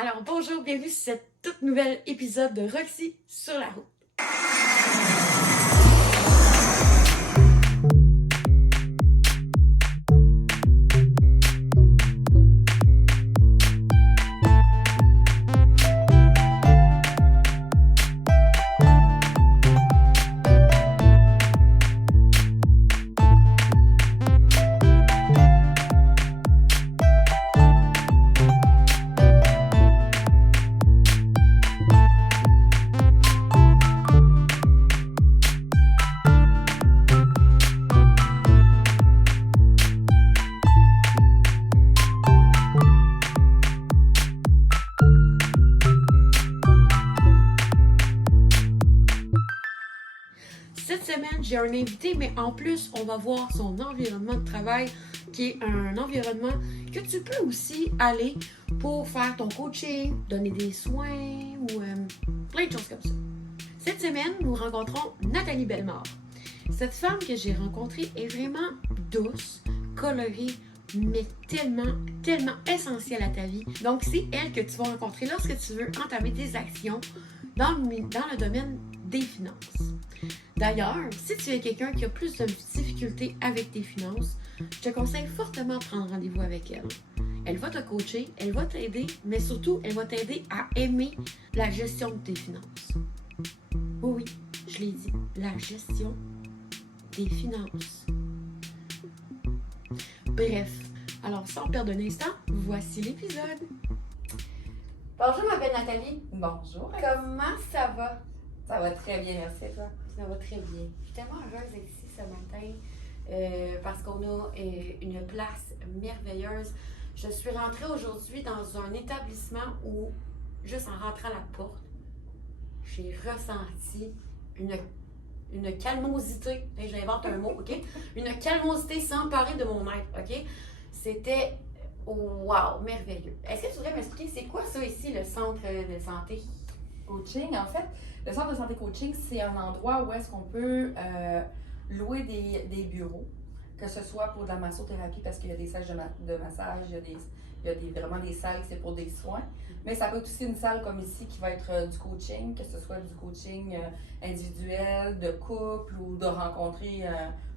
Alors bonjour, bienvenue sur cette toute nouvelle épisode de Roxy sur la route. Cette semaine, j'ai un invité, mais en plus, on va voir son environnement de travail, qui est un environnement que tu peux aussi aller pour faire ton coaching, donner des soins ou plein de choses comme ça. Cette semaine, nous rencontrons Nathalie Bellemare. Cette femme que j'ai rencontrée est vraiment douce, colorée, mais tellement essentielle à ta vie. Donc, c'est elle que tu vas rencontrer lorsque tu veux entamer tes actions dans le domaine des finances. D'ailleurs, si tu es quelqu'un qui a plus de difficultés avec tes finances, je te conseille fortement de prendre rendez-vous avec elle. Elle va te coacher, elle va t'aider, mais surtout, elle va t'aider à aimer la gestion de tes finances. Oui, je l'ai dit, la gestion des finances. Bref, alors sans perdre un instant, voici l'épisode. Bonjour ma belle Nathalie. Bonjour. Comment ça va? Ça va très bien, merci à toi. Ça va très bien. Je suis tellement heureuse d'être ici ce matin parce qu'on a une place merveilleuse. Je suis rentrée aujourd'hui dans un établissement où, juste en rentrant à la porte, j'ai ressenti une calmosité. J'invente un mot, OK? Une calmosité s'emparer de mon être, OK? C'était, wow, merveilleux. Est-ce que tu voudrais m'expliquer, c'est quoi ça ici, le centre de santé? Coaching, en fait, le centre de santé coaching, c'est un endroit où est-ce qu'on peut louer des bureaux, que ce soit pour de la massothérapie, parce qu'il y a des salles de massage, il y a vraiment des salles, c'est pour des soins, mais ça peut être aussi une salle comme ici qui va être du coaching, que ce soit du coaching individuel, de couple ou de rencontrer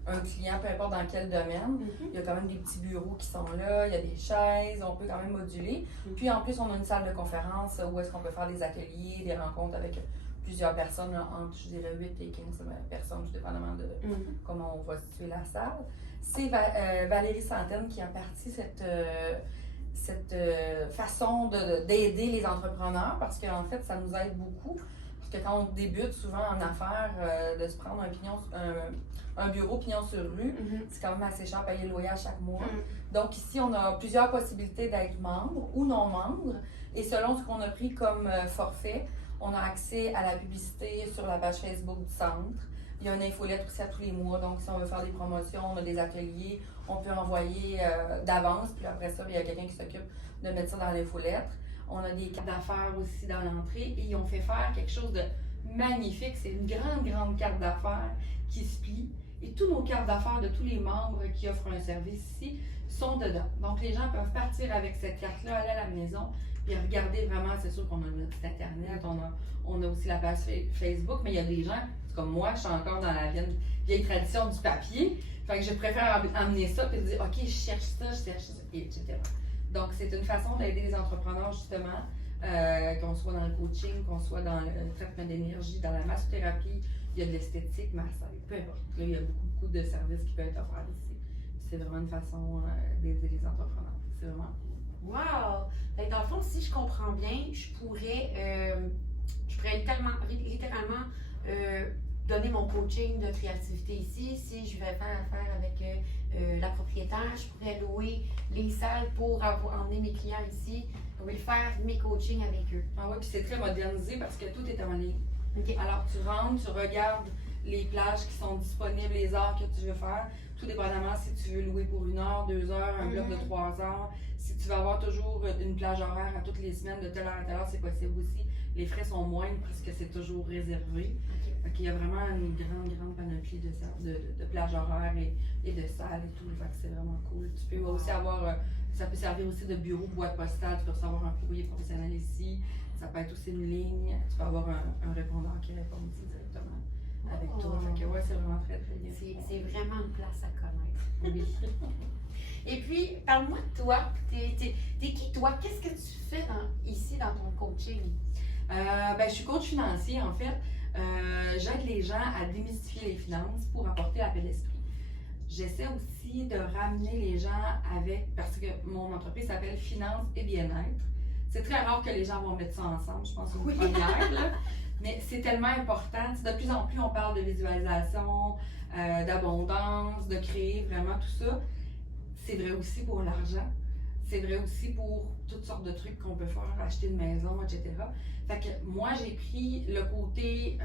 un client, peu importe dans quel domaine. Il y a quand même des petits bureaux qui sont là, il y a des chaises, on peut quand même moduler. Puis en plus, on a une salle de conférence où est-ce qu'on peut faire des ateliers, des rencontres avec plusieurs personnes, entre, je dirais, 8 et 15 personnes, tout dépendamment de comment on va situer la salle. C'est Valérie Santaine qui a parti cette façon d'aider les entrepreneurs parce qu'en fait, ça nous aide beaucoup. Parce que quand on débute souvent en affaires, de se prendre un bureau pignon sur rue, c'est quand même assez cher à payer le loyer à chaque mois. Donc ici, on a plusieurs possibilités d'être membre ou non membre. Et selon ce qu'on a pris comme forfait, on a accès à la publicité sur la page Facebook du centre. Il y a une infolette aussi à tous les mois, donc si on veut faire des promotions, on a des ateliers, on peut envoyer d'avance, puis après ça, il y a quelqu'un qui s'occupe de mettre ça dans l'infolette. On a des cartes d'affaires aussi dans l'entrée et ils ont fait faire quelque chose de magnifique. C'est une grande carte d'affaires qui se plie et tous nos cartes d'affaires de tous les membres qui offrent un service ici sont dedans. Donc les gens peuvent partir avec cette carte-là, aller à la maison, puis regarder vraiment, c'est sûr qu'on a notre site internet, on a aussi la page Facebook, mais il y a des gens, comme moi, je suis encore dans la vieille tradition du papier, fait que je préfère amener ça et dire, OK, je cherche ça, etc. Donc c'est une façon d'aider les entrepreneurs justement, qu'on soit dans le coaching, qu'on soit dans le traitement d'énergie, dans la massothérapie, il y a de l'esthétique, massage, peu importe. Là, il y a beaucoup de services qui peuvent être offerts ici. C'est vraiment une façon d'aider les entrepreneurs. C'est vraiment cool. Wow! Fait que dans le fond, si je comprends bien, je pourrais littéralement donner mon coaching de créativité ici. Si je vais faire affaire avec la propriétaire, je pourrais louer les salles pour emmener mes clients ici, et faire mes coachings avec eux. Ah oui, puis c'est très modernisé parce que tout est en ligne. Okay. Alors tu rentres, tu regardes les plages qui sont disponibles, les heures que tu veux faire, tout dépendamment si tu veux louer pour 1 heure, 2 heures, un bloc de 3 heures. Si tu vas avoir toujours une plage horaire à toutes les semaines, de telle heure à telle heure, c'est possible aussi. Les frais sont moindres parce que c'est toujours réservé. Okay. Il y a vraiment une grande panoplie de plages horaires et de salles et tout. Fait que c'est vraiment cool. Tu peux aussi avoir, ça peut servir aussi de bureau, boîte postale. Tu peux recevoir un courrier professionnel ici. Ça peut être aussi une ligne. Tu peux avoir un répondant qui répond aussi directement avec toi. Fait que ouais, c'est vraiment très, très bien. C'est vraiment une place à connaître. Oui. Et puis, parle-moi de toi. T'es qui, toi? Qu'est-ce que tu fais ici dans ton coaching? Ben, je suis coach financier, en fait. J'aide les gens à démystifier les finances pour apporter la paix d'esprit. J'essaie aussi de ramener les gens avec, parce que mon entreprise s'appelle Finances et Bien-être. C'est très rare que les gens vont mettre ça ensemble, je pense, une première, là. Mais c'est tellement important. De plus en plus, on parle de visualisation, d'abondance, de créer vraiment tout ça. C'est vrai aussi pour l'argent. C'est vrai aussi pour toutes sortes de trucs qu'on peut faire, acheter une maison, etc. Fait que moi, j'ai pris le côté,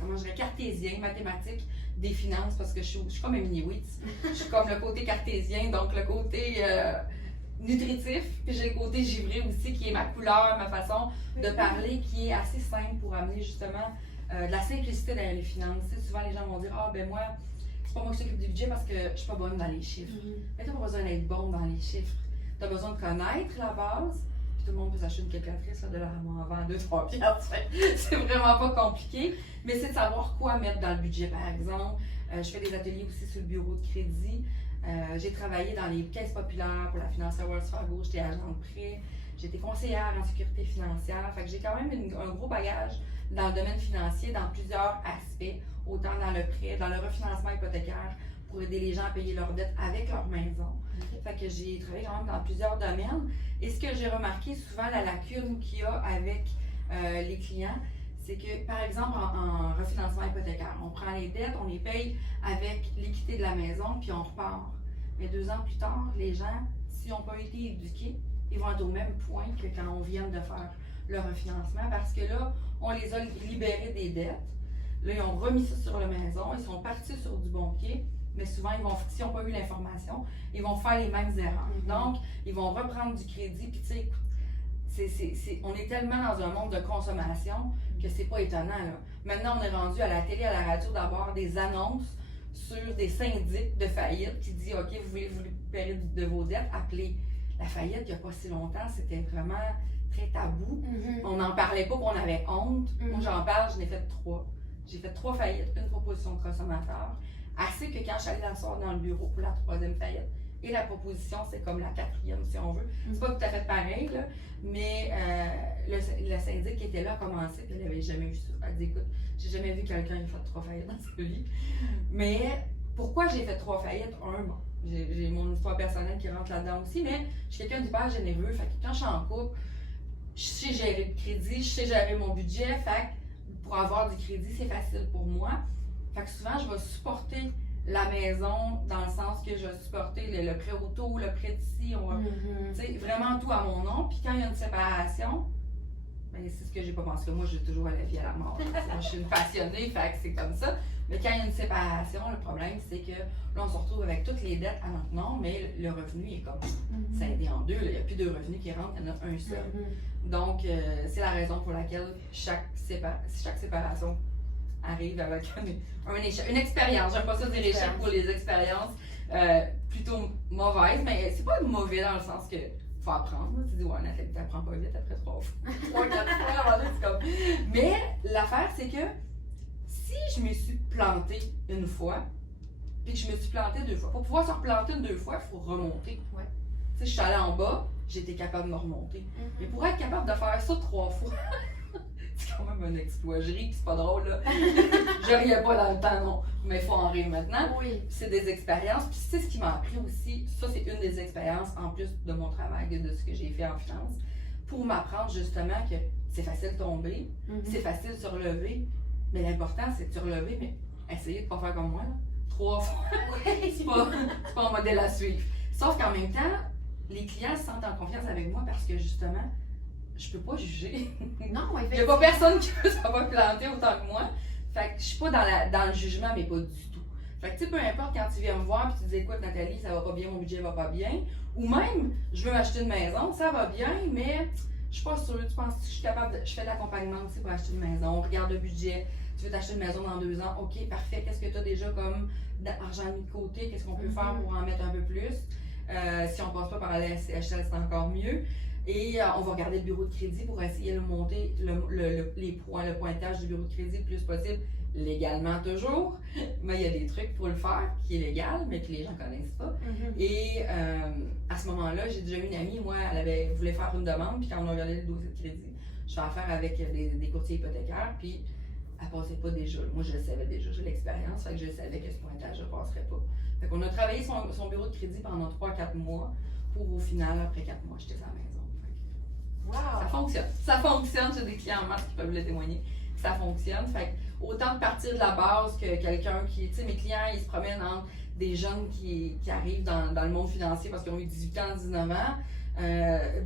comment je dirais, cartésien, mathématique des finances, parce que je suis comme un mini-witz. Je suis comme le côté cartésien, donc le côté nutritif, puis j'ai le côté givré aussi, qui est ma couleur, ma façon de parler, qui est assez simple pour amener justement de la simplicité dans les finances. Tu sais, souvent, les gens vont dire « Ah, ben moi, c'est pas moi qui s'occupe du budget parce que je suis pas bonne dans les chiffres. Mais t'as pas besoin d'être bon dans les chiffres. Tu as besoin de connaître la base, puis tout le monde peut s'acheter une calculatrice, de la en vendre 2-3 piastres. C'est vraiment pas compliqué, mais c'est de savoir quoi mettre dans le budget, par exemple. Je fais des ateliers aussi sur le bureau de crédit. J'ai travaillé dans les caisses populaires pour la financière Wells Fargo, j'étais agent de prêt. J'étais conseillère en sécurité financière. Fait que j'ai quand même un gros bagage dans le domaine financier, dans plusieurs aspects, autant dans le prêt, dans le refinancement hypothécaire, pour aider les gens à payer leurs dettes avec leur maison. Fait que j'ai travaillé quand même dans plusieurs domaines. Et ce que j'ai remarqué souvent, la lacune qu'il y a avec les clients, c'est que, par exemple, en refinancement hypothécaire, on prend les dettes, on les paye avec l'équité de la maison, puis on repart. Mais 2 ans plus tard, les gens, s'ils n'ont pas été éduqués, ils vont être au même point que quand on vient de faire le refinancement, parce que là, on les a libérés des dettes. Là, ils ont remis ça sur la maison, ils sont partis sur du bon pied. Mais souvent, s'ils n'ont pas eu l'information, ils vont faire les mêmes erreurs. Donc, ils vont reprendre du crédit. Puis, tu sais, on est tellement dans un monde de consommation que c'est pas étonnant, là. Maintenant, on est rendu à la télé, à la radio, d'avoir des annonces sur des syndics de faillite qui disent « OK, vous voulez vous libérer de vos dettes, appelez. » La faillite, il n'y a pas si longtemps, c'était vraiment très tabou. On n'en parlait pas, on avait honte. Moi, j'en parle, j'en ai fait 3. J'ai fait 3 faillites, une proposition de consommateur. Assez que quand je suis allée s'asseoir dans le bureau pour la 3e faillite, et la proposition, c'est comme la 4e, si on veut. C'est pas tout à fait pareil, là, mais le syndic qui était là a commencé, puis elle n'avait jamais vu ça. Elle dit, écoute, j'ai jamais vu quelqu'un qui a fait 3 faillites dans sa vie. Mais pourquoi j'ai fait 3 faillites? Bon, j'ai mon histoire personnelle qui rentre là-dedans aussi, mais je suis quelqu'un d'hyper généreux. Fait que quand je suis en couple, je sais gérer le crédit, je sais gérer mon budget. Fait que pour avoir du crédit, c'est facile pour moi. Fait que souvent, je vais supporter la maison dans le sens que je vais supporter le prêt auto, le prêt d'ici, vraiment tout à mon nom. Puis quand il y a une séparation, ben, c'est ce que j'ai pas pensé. Que moi, j'ai toujours à la vie à la mort. Moi, je suis une passionnée, fait que c'est comme ça. Mais quand il y a une séparation, le problème, c'est que là, on se retrouve avec toutes les dettes à notre nom, mais le revenu est comme scindé en 2. Il n'y a plus de revenus qui rentrent, il y en a un seul. Donc, c'est la raison pour laquelle chaque séparation arrive avec une expérience. J'aime pas ça dire échec pour les expériences plutôt mauvaises, mais c'est pas mauvais dans le sens que faut apprendre. Tu dis, ouais, Nathalie, t'apprends pas vite après 3 fois. 3-4 fois, c'est comme. Mais l'affaire, c'est que si je me suis plantée une fois, puis que je me suis plantée 2 fois, pour pouvoir se replanter 2 fois, il faut remonter. Tu sais, je suis allée en bas, j'étais capable de me remonter. Mais pour être capable de faire ça 3 fois, c'est quand même un exploit. Je ris, puis c'est pas drôle, là. Je riais pas dans le temps, non. Mais il faut en rire maintenant. C'est des expériences. Puis c'est ce qui m'a appris aussi. Ça, c'est une des expériences, en plus de mon travail, de ce que j'ai fait en finance, pour m'apprendre justement que c'est facile de tomber, c'est facile de se relever. Mais l'important, c'est de se relever, mais essayez de ne pas faire comme moi, là. 3 fois. C'est pas un modèle à suivre. Sauf qu'en même temps, les clients se sentent en confiance avec moi parce que justement, je peux pas juger. Non, il n'y a pas personne qui peut s'avoir planté autant que moi. Fait que je suis pas dans le jugement, mais pas du tout. Fait que tu sais, peu importe quand tu viens me voir et tu dis écoute Nathalie, ça va pas bien, mon budget va pas bien. Ou même, je veux m'acheter une maison, ça va bien, mais je suis pas sûre. Tu penses que je suis capable je fais de l'accompagnement aussi pour acheter une maison. On regarde le budget. Tu veux t'acheter une maison dans 2 ans, ok, parfait. Qu'est-ce que tu as déjà comme d'argent mis de côté? Qu'est-ce qu'on peut faire pour en mettre un peu plus? Si on passe pas par la SCHL, c'est encore mieux. Et on va regarder le bureau de crédit pour essayer de monter le pointage du bureau de crédit le plus possible, légalement toujours. Mais il y a des trucs pour le faire qui est légal, mais que les gens ne connaissent pas. Et à ce moment-là, j'ai déjà eu une amie, moi, elle voulait faire une demande, puis quand on a regardé le dossier de crédit, je fais affaire avec des courtiers hypothécaires, puis elle passait pas déjà. Moi, je le savais déjà, j'ai l'expérience, fait que je savais que ce pointage ne passerait pas. Fait qu'on a travaillé son bureau de crédit pendant 3-4 mois, pour au final, après 4 mois, j'étais à la maison. Wow. Ça fonctionne. Ça fonctionne, j'ai des clients en masse qui peuvent le témoigner. Ça fonctionne. Fait que autant de partir de la base que quelqu'un qui. Tu sais, mes clients, ils se promènent entre des jeunes qui arrivent dans le monde financier parce qu'ils ont eu 18 ans, 19 ans,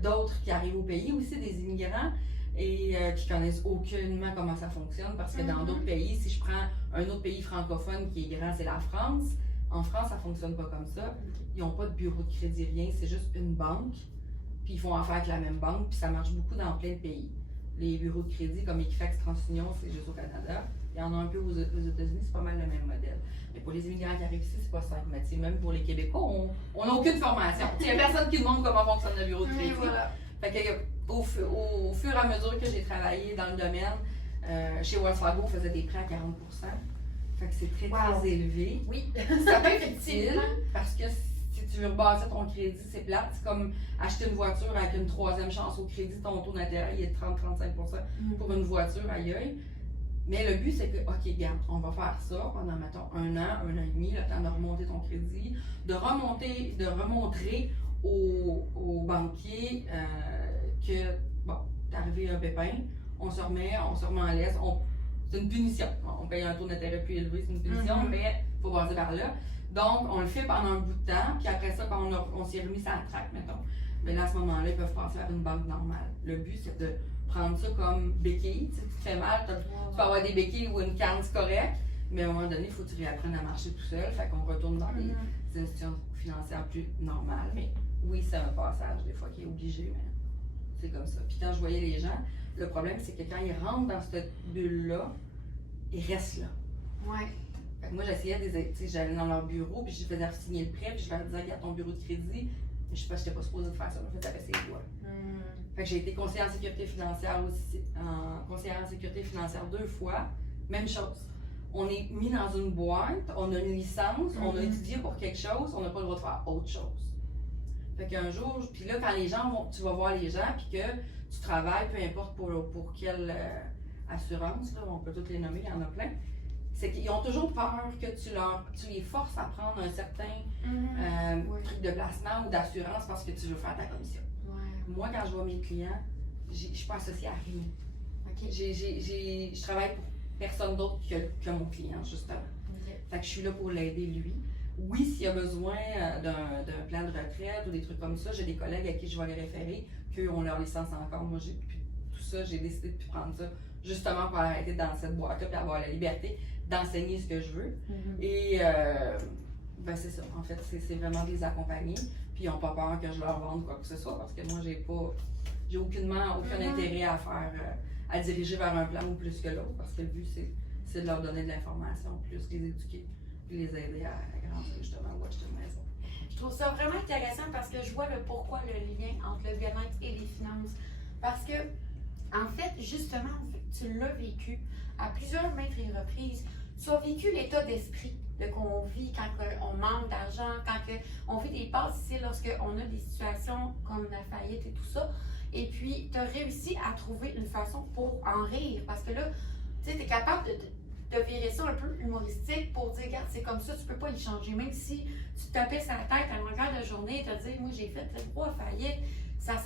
d'autres qui arrivent au pays aussi, des immigrants, et qui connaissent aucunement comment ça fonctionne parce que dans d'autres pays, si je prends un autre pays francophone qui est grand, c'est la France. En France, ça fonctionne pas comme ça. Ils n'ont pas de bureau de crédit, rien, c'est juste une banque. Puis ils font affaire avec la même banque, puis ça marche beaucoup dans plein de pays. Les bureaux de crédit comme Equifax, TransUnion, c'est juste au Canada. Il y en a un peu aux États-Unis, c'est pas mal le même modèle. Mais pour les immigrants qui arrivent ici, c'est pas simple. Mais même pour les Québécois, on n'a aucune formation. Il n'y a personne qui demande comment fonctionne le bureau de crédit. Voilà. Fait que, au fur et à mesure que j'ai travaillé dans le domaine, chez Wells Fargo, on faisait des prêts à 40%. Fait que c'est très, très élevé. Oui, ça peut être utile parce que si tu veux rebâtir ton crédit, c'est plate. C'est comme acheter une voiture avec une 3e chance au crédit, ton taux d'intérêt il est de 30-35% pour une voiture, aïe. Mais le but, c'est que, OK, regarde, on va faire ça pendant, mettons, 1 an et demi, le temps de remonter ton crédit, de remontrer aux banquiers que, bon, t'es arrivé un pépin, on se remet en laisse, c'est une punition. On paye un taux d'intérêt plus élevé, c'est une punition, mais il faut passer par là. Donc, on le fait pendant un bout de temps, puis après ça, quand on s'est remis ça à la traque, mettons, mais là, à ce moment-là, ils peuvent passer à une banque normale. Le but, c'est de prendre ça comme béquille. Tu sais, tu te fais mal, tu peux avoir des béquilles ou une canne, c'est correct, mais à un moment donné, il faut que tu réapprennes à marcher tout seul. Fait qu'on retourne dans des institutions financières plus normales. Mais oui, c'est un passage, des fois, qui est obligé, mais c'est comme ça. Puis quand je voyais les gens, le problème, c'est que quand ils rentrent dans cette bulle-là, ils restent là. Ouais. Fait que moi, j'essayais, j'allais dans leur bureau, puis je faisais signer le prêt, puis je leur disais, regarde ton bureau de crédit. Mais je n'étais pas supposée de faire ça, je me faisais taper ses doigts. Fait que j'ai été conseillère en sécurité financière aussi, conseillère en sécurité financière 2 fois. Même chose. On est mis dans une boîte, on a une licence, on a étudié pour quelque chose, on n'a pas le droit de faire autre chose. Fait qu'un jour, puis là, quand les gens vont, tu vas voir les gens, puis que tu travailles, peu importe pour quelle assurance, là, on peut toutes les nommer, il y en a plein. C'est qu'ils ont toujours peur que tu les forces à prendre un certain truc de placement ou d'assurance parce que tu veux faire ta commission. Ouais. Moi, quand je vois mes clients, je ne suis pas associée à rien. Okay. Je travaille pour personne d'autre que mon client, justement. Okay. Fait que je suis là pour l'aider, lui. Oui, s'il y a besoin d'un plan de retraite ou des trucs comme ça, j'ai des collègues à qui je vais les référer, qu'eux ont leur licence encore. Moi, tout ça, j'ai décidé de prendre ça justement pour arrêter dans cette boîte-là et avoir la liberté d'enseigner ce que je veux. Et ben c'est ça, en fait, c'est vraiment de les accompagner. Puis ils n'ont pas peur que je leur vende quoi que ce soit parce que moi, j'ai aucunement aucun intérêt à faire, à diriger vers un plan ou plus que l'autre parce que le but, c'est de leur donner de l'information, plus les éduquer, puis les aider à grandir justement ou acheter une maison. Je trouve ça vraiment intéressant parce que je vois le pourquoi, le lien entre le bien-être et les finances. Parce que, en fait, justement, tu l'as vécu à plusieurs maintes reprises. Tu as vécu l'état d'esprit qu'on vit quand on manque d'argent, quand on vit des passes ici lorsqu'on a des situations comme la faillite et tout ça. Et puis, tu as réussi à trouver une façon pour en rire. Parce que là, tu sais, tu es capable de virer ça un peu humoristique pour dire, regarde, c'est comme ça, tu peux pas y changer. Même si tu te tapais sa tête à longueur de journée et te dire, moi j'ai fait 3 faillites, ça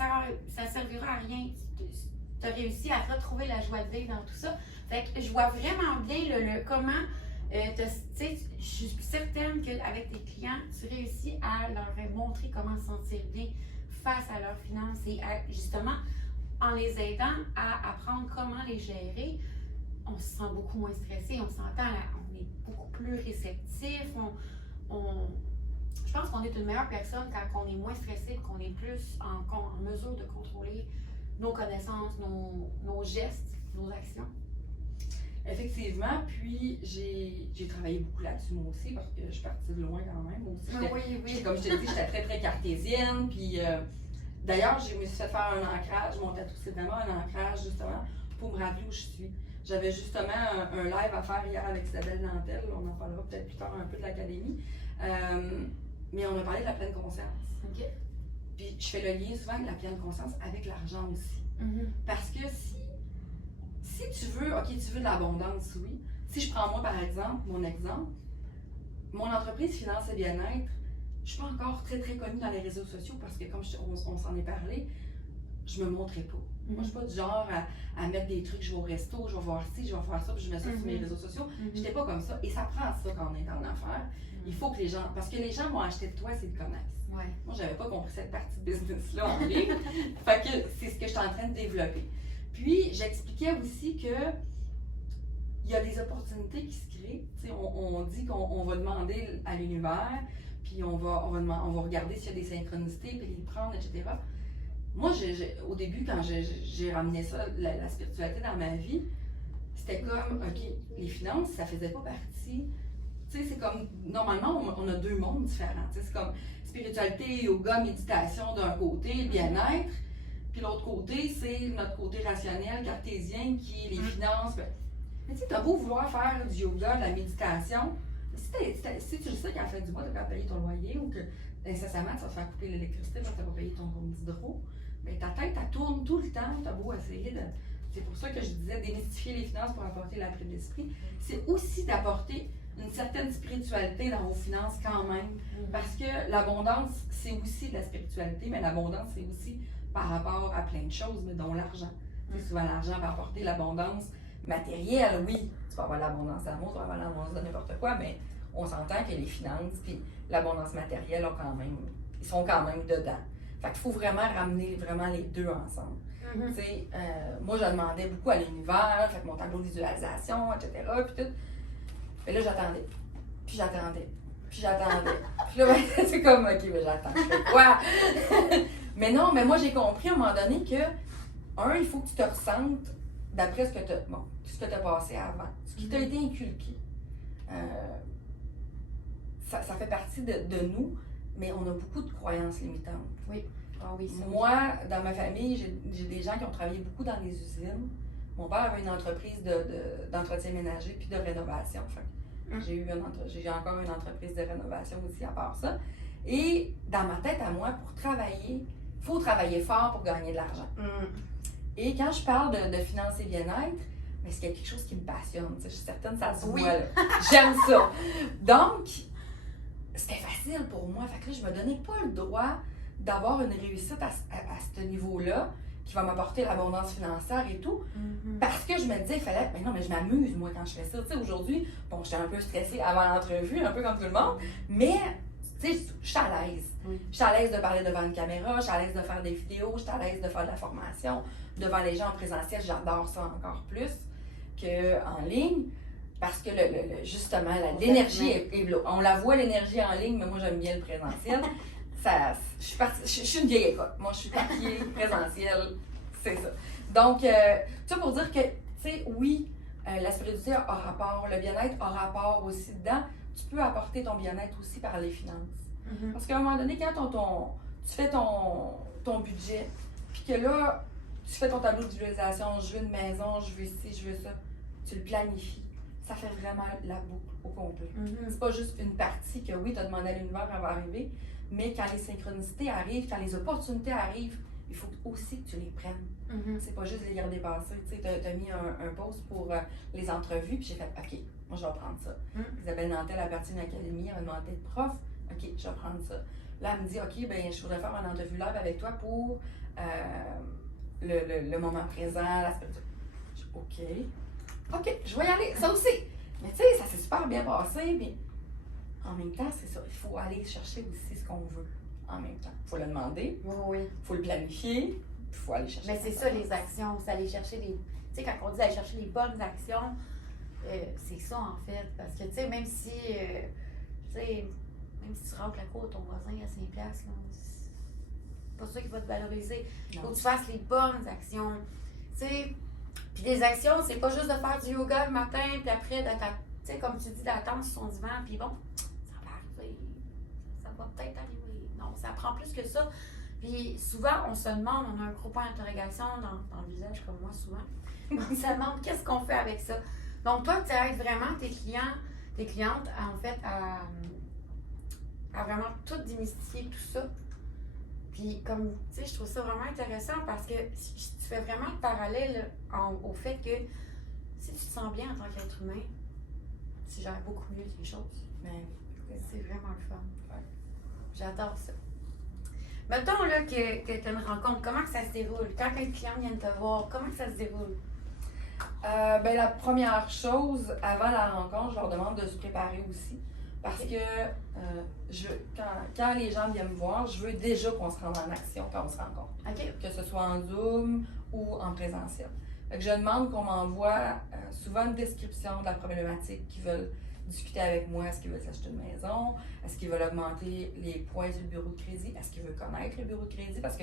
servira à rien. Tu as réussi à retrouver la joie de vivre dans tout ça. Fait que je vois vraiment bien le comment, je suis certaine qu'avec tes clients, tu réussis à leur montrer comment se sentir bien face à leurs finances et justement, en les aidant à apprendre comment les gérer, on se sent beaucoup moins stressé, on s'entend, on est beaucoup plus réceptif, je pense qu'on est une meilleure personne quand on est moins stressé, qu'on est plus en mesure de contrôler nos connaissances, nos gestes, nos actions. Effectivement, puis j'ai travaillé beaucoup là-dessus moi aussi parce que je suis partie de loin quand même. Aussi, oui. Comme je te dis, j'étais très très cartésienne, puis D'ailleurs, je me suis fait faire un ancrage. Mon tatou, c'est vraiment un ancrage, justement, pour me rappeler où je suis. J'avais justement un live à faire hier avec Isabelle Nantel. On en parlera peut-être plus tard un peu de l'académie. Mais on a parlé de la pleine conscience. OK. Puis je fais le lien souvent avec la pleine conscience avec l'argent aussi. Parce que si tu veux, OK, tu veux de l'abondance, oui. Si je prends moi par exemple, mon entreprise Finance et Bien-être, je suis pas encore très très connue dans les réseaux sociaux parce que comme on s'en est parlé, je me montrais pas. Moi, je suis pas du genre à mettre des trucs, je vais au resto, je vais voir ci, je vais faire ça, puis je mets ça sur mes réseaux sociaux. J'étais pas comme ça. Et ça prend ça quand on est en affaires. Il faut que les gens, parce que les gens vont acheter de toi s'ils te connaissent. Ouais. Moi, j'avais pas compris cette partie de business-là en ligne. Fait que c'est ce que je suis en train de développer. Puis, j'expliquais aussi que il y a des opportunités qui se créent. On dit qu'on va demander à l'univers, puis on va regarder s'il y a des synchronicités, puis les prendre, etc. Moi, au début, quand j'ai ramené ça, la spiritualité dans ma vie, c'était comme, OK, les finances, ça faisait pas partie. Tu sais, c'est comme, normalement, on a deux mondes différents. C'est comme spiritualité, yoga, méditation d'un côté, bien-être. Puis l'autre côté, c'est notre côté rationnel, cartésien, qui est les finances. Mais tu sais, t'as beau vouloir faire du yoga, de la méditation, si tu le sais qu'à la fin du mois, tu vas payer ton loyer ou que incessamment, ça va te faire couper l'électricité parce que tu vas payer ton compte d'hydro, mais ta tête, elle tourne tout le temps, tu as beau essayer de. C'est pour ça que je disais démystifier les finances pour apporter la paix d'esprit. C'est aussi d'apporter une certaine spiritualité dans vos finances quand même. Parce que l'abondance, c'est aussi de la spiritualité, mais l'abondance, c'est aussi par rapport à plein de choses, mais dont l'argent. Souvent, l'argent va apporter l'abondance matérielle, oui. Tu vas avoir l'abondance d'amour, tu vas avoir l'abondance de n'importe quoi, mais on s'entend que les finances puis l'abondance matérielle ils sont quand même dedans. Fait qu'il faut vraiment ramener les deux ensemble. Moi, je demandais beaucoup à l'univers, fait que mon tableau de visualisation, etc. Puis tout. Et là, j'attendais. Puis j'attendais. Puis là, c'est comme, OK, mais j'attends. Je fais quoi? Mais non, mais moi, j'ai compris à un moment donné que, il faut que tu te ressentes d'après ce que tu as passé avant, ce qui t'a été inculqué. Ça fait partie de nous, mais on a beaucoup de croyances limitantes. Oui. Ah oui, moi, dans ma famille, j'ai des gens qui ont travaillé beaucoup dans les usines. Mon père avait une entreprise d'entretien ménager puis de rénovation. J'ai encore une entreprise de rénovation aussi à part ça. Et dans ma tête à moi, pour travailler, il faut travailler fort pour gagner de l'argent. Et quand je parle de finances et bien-être, mais c'est quelque chose qui me passionne. Je suis certaine que ça se voit. Là. J'aime ça. Donc, c'était facile pour moi. Fait que là, je me donnais pas le droit d'avoir une réussite à ce niveau-là qui va m'apporter l'abondance financière et tout. Parce que je me disais, il fallait, mais non, mais je m'amuse, moi, quand je fais ça. Tu sais, aujourd'hui, bon, j'étais un peu stressée avant l'entrevue, un peu comme tout le monde, mais, tu sais, je suis à l'aise. Je suis à l'aise de parler devant une caméra, je suis à l'aise de faire des vidéos, je suis à l'aise de faire de la formation devant les gens en présentiel. J'adore ça encore plus qu'en ligne. Parce que justement, l'énergie on la voit l'énergie en ligne, mais moi j'aime bien le présentiel. Je suis une vieille école. Moi je suis papier, présentiel, c'est ça. Donc, ça pour dire que, tu sais, oui, la spiritualité a rapport, le bien-être a rapport aussi dedans. Tu peux apporter ton bien-être aussi par les finances. Parce qu'à un moment donné, quand tu fais ton budget, puis que là, tu fais ton tableau de visualisation, je veux une maison, je veux ci, je veux ça, tu le planifies. Ça fait vraiment la boucle au complet. C'est pas juste une partie que oui, tu as demandé à l'univers, elle va arriver, mais quand les synchronicités arrivent, quand les opportunités arrivent, il faut aussi que tu les prennes. C'est pas juste les garder passer. Tu as mis un post pour les entrevues, puis j'ai fait OK, moi je vais prendre ça. Isabelle Nantel a parti d'une académie, elle m'a demandé d'être prof. OK, je vais prendre ça. Là, elle me dit OK, ben je voudrais faire une entrevue live avec toi pour le moment présent, la spiritualité. OK, je vais y aller, ça aussi. Mais tu sais, ça s'est super bien passé. Puis en même temps, c'est ça. Il faut aller chercher aussi ce qu'on veut en même temps. Il faut le demander. Oui. Il faut le planifier. Puis il faut aller chercher. Mais c'est ça, les actions. C'est aller chercher les. Tu sais, quand on dit aller chercher les bonnes actions, c'est ça en fait. Parce que, tu sais, même si tu rentres la cour de ton voisin à 5$, là, c'est pas ça qui va te valoriser. Il faut que tu fasses les bonnes actions. Tu sais. Puis les actions, c'est pas juste de faire du yoga le matin, puis après, tu sais, comme tu dis, d'attendre sur son divan, puis bon, ça va arriver, ça va peut-être arriver. Non, ça prend plus que ça. Puis souvent, on se demande, on a un gros point d'interrogation dans le visage comme moi souvent. On se demande qu'est-ce qu'on fait avec ça. Donc toi, tu aides vraiment tes clientes en fait à vraiment tout démystifier tout ça. Puis comme tu sais, je trouve ça vraiment intéressant parce que si tu fais vraiment le parallèle au fait que si tu te sens bien en tant qu'être humain, tu gères beaucoup mieux les choses. Mais C'est vraiment le fun. Ouais. J'adore ça. Mettons là que tu as une rencontre, comment que ça se déroule? Quand un client vient te voir, comment que ça se déroule? Ben, la première chose, avant la rencontre, je leur demande de se préparer aussi. Parce que quand les gens viennent me voir, je veux déjà qu'on se rende en action quand on se rencontre. OK. Que ce soit en Zoom ou en présentiel. Fait que je demande qu'on m'envoie souvent une description de la problématique qu'ils veulent discuter avec moi. Est-ce qu'ils veulent s'acheter une maison? Est-ce qu'ils veulent augmenter les points sur le bureau de crédit? Est-ce qu'ils veulent connaître le bureau de crédit? Parce que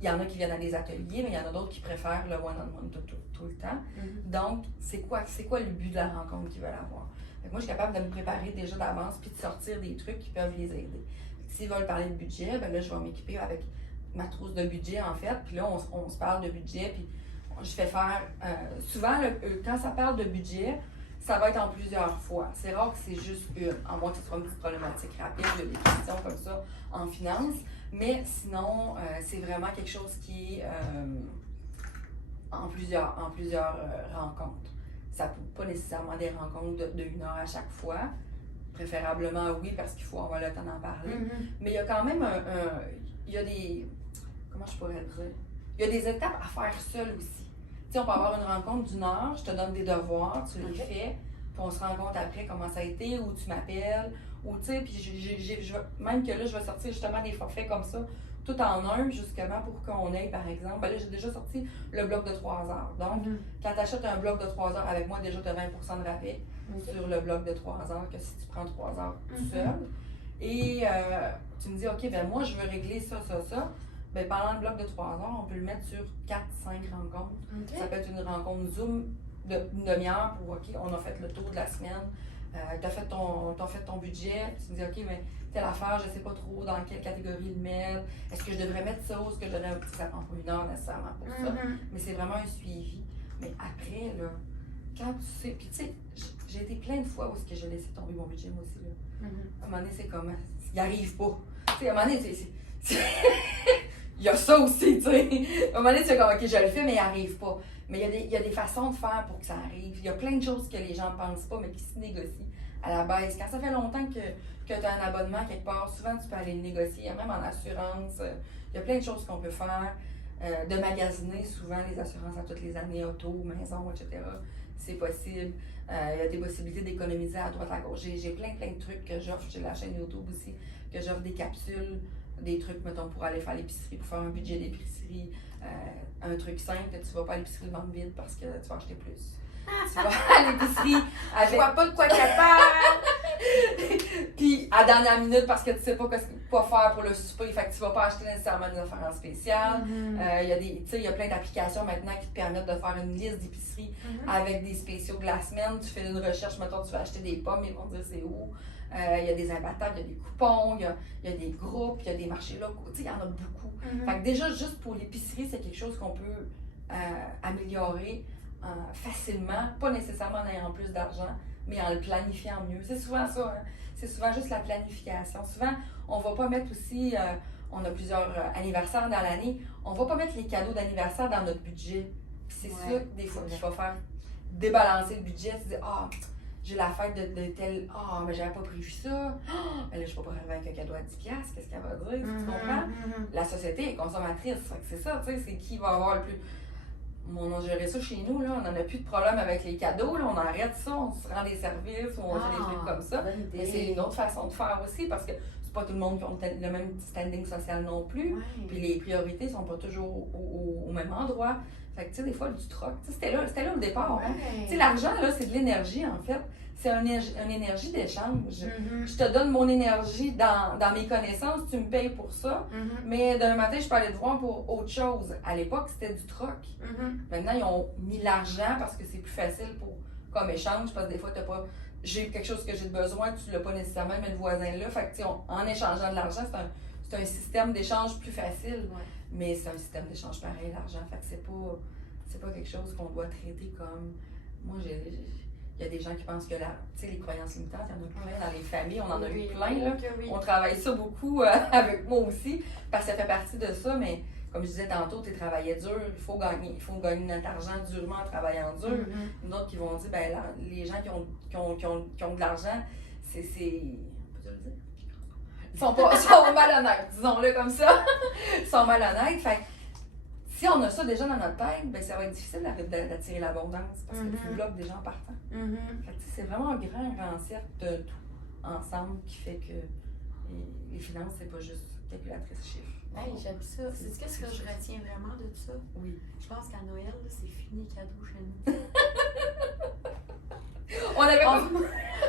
il y en a qui viennent à des ateliers, mais il y en a d'autres qui préfèrent le one-on-one tout le temps. Mm-hmm. Donc, c'est quoi le but de la rencontre qu'ils veulent avoir? Fait que moi, je suis capable de me préparer déjà d'avance puis de sortir des trucs qui peuvent les aider. S'ils veulent parler de budget, ben là, je vais m'équiper avec ma trousse de budget, en fait. Puis là, on se parle de budget, puis je fais faire... souvent, quand ça parle de budget, ça va être en plusieurs fois. C'est rare que c'est juste une, en moins que ce soit une petite problématique rapide, il y a des questions comme ça en finance. Mais sinon, c'est vraiment quelque chose qui est en plusieurs rencontres. Ça ne peut pas nécessairement des rencontres de 1 heure à chaque fois. Préférablement, oui, parce qu'il faut avoir le temps d'en parler. Mm-hmm. Mais il y a quand même il y a des... Comment je pourrais le dire? Il y a des étapes à faire seul aussi. Tu sais, on peut avoir une rencontre d'1 heure, je te donne des devoirs, tu les fais, puis on se rend compte après comment ça a été, ou tu m'appelles, ou tu sais, puis même que là, je vais sortir justement des forfaits comme ça, tout en un, justement pour qu'on ait, par exemple, ben là, j'ai déjà sorti le bloc de 3 heures. Donc, quand tu achètes un bloc de 3 heures avec moi, déjà, tu as 20% de rabais sur le bloc de 3 heures que si tu prends 3 heures tout seul. Et tu me dis, OK, ben moi, je veux régler ça. Ben, pendant le bloc de 3 heures, on peut le mettre sur 4-5 rencontres. Okay. Ça peut être une rencontre Zoom d'une demi-heure pour, OK, on a fait le tour de la semaine, tu as fait ton budget, tu me dis, OK, mais telle affaire, je ne sais pas trop dans quelle catégorie le mettre, est-ce que je devrais mettre ça ou est-ce que je devrais... Ça prend pas 1 heure nécessairement pour ça, mais c'est vraiment un suivi. Mais après, là, quand tu sais, puis tu sais, j'ai été plein de fois où est-ce que j'ai laissé tomber mon budget, moi aussi, là. À un moment donné, c'est comme, il arrive pas. Tu sais, à un moment donné, il y a ça aussi, tu sais. À un moment donné, tu fais comme, OK, je le fais, mais il arrive pas. Mais il y a des façons de faire pour que ça arrive. Il y a plein de choses que les gens ne pensent pas, mais qui se négocient à la baisse. Quand ça fait longtemps que tu as un abonnement quelque part, souvent tu peux aller le négocier, même en assurance. Il y a plein de choses qu'on peut faire. De magasiner souvent les assurances à toutes les années, auto, maison, etc. C'est possible. Il y a des possibilités d'économiser à droite à gauche. J'ai plein de trucs que j'offre. J'ai la chaîne YouTube aussi, que j'offre des capsules, des trucs, mettons, pour aller faire l'épicerie, pour faire un budget d'épicerie. Un truc simple que tu vas pas à l'épicerie de vente vide parce que tu vas acheter plus. Tu vas à l'épicerie avec... Je vois pas de quoi tu parles! Puis à la dernière minute parce que tu sais pas quoi faire pour le souper, fait que tu vas pas acheter nécessairement des affaires en spécial. Il y a plein d'applications maintenant qui te permettent de faire une liste d'épicerie avec des spéciaux de la semaine. Tu fais une recherche, mettons, tu vas acheter des pommes, ils vont te dire c'est où. Il y a des imbattables, il y a des coupons, il y a des groupes, il y a des marchés locaux. Tu sais, il y en a beaucoup. Fait que déjà, juste pour l'épicerie, c'est quelque chose qu'on peut améliorer facilement, pas nécessairement en ayant plus d'argent, mais en le planifiant mieux. C'est souvent ça, hein? C'est souvent juste la planification. Souvent, on va pas mettre aussi, on a plusieurs anniversaires dans l'année, on va pas mettre les cadeaux d'anniversaire dans notre budget. Puis c'est ça, des fois, qu'il faut faire débalancer le budget. Tu dis, j'ai la fête de tel, mais j'avais pas prévu ça. Mais là, je peux pas arriver avec un cadeau à 10$, qu'est-ce qu'elle va dire? Tu comprends? La société est consommatrice, c'est ça, tu sais, c'est qui va avoir le plus... On a géré ça chez nous, là, on n'en a plus de problème avec les cadeaux, là, on arrête ça, on se rend des services, on fait des trucs comme ça. Mais c'est une autre façon de faire aussi parce que c'est pas tout le monde qui a le même standing social non plus. Puis les priorités sont pas toujours au même endroit. Fait que tu sais, des fois, du troc, c'était là au départ. Hein? Tu sais, l'argent, là, c'est de l'énergie en fait. C'est une énergie d'échange. Je te donne mon énergie dans mes connaissances, tu me payes pour ça. Mais d'un matin, je peux aller te voir pour autre chose. À l'époque, c'était du troc. Maintenant, ils ont mis l'argent parce que c'est plus facile comme échange. Parce que des fois, j'ai quelque chose que j'ai besoin, tu l'as pas nécessairement, mais le voisin là. Fait que, en échangeant de l'argent, c'est c'est un système d'échange plus facile, Ouais. mais c'est un système d'échange pareil, l'argent. Fait que c'est pas quelque chose qu'on doit traiter comme. Moi, il y a des gens qui pensent que les croyances limitantes, il y en a plein dans les familles, on en a eu plein. Là. Oui. On travaille ça beaucoup avec moi aussi, parce que ça fait partie de ça, mais comme je disais tantôt, tu travaillais dur, il faut gagner notre argent durement en travaillant dur. Mm-hmm. D'autres qui vont dire, ben là, les gens qui ont de l'argent, c'est. On peut le dire? Ils sont malhonnêtes, disons-le comme ça. Ils sont malhonnêtes. Fait que, si on a ça déjà dans notre tête, ben ça va être difficile d'attirer l'abondance parce que tu bloques des gens partant. Fait que c'est vraiment un grand cercle de tout ensemble qui fait que les finances, c'est pas juste calculatrice chiffre. Hey, j'aime ça. C'est ce que je retiens vraiment de ça. Oui. Je pense qu'à Noël, là, c'est fini cadeau chez nous.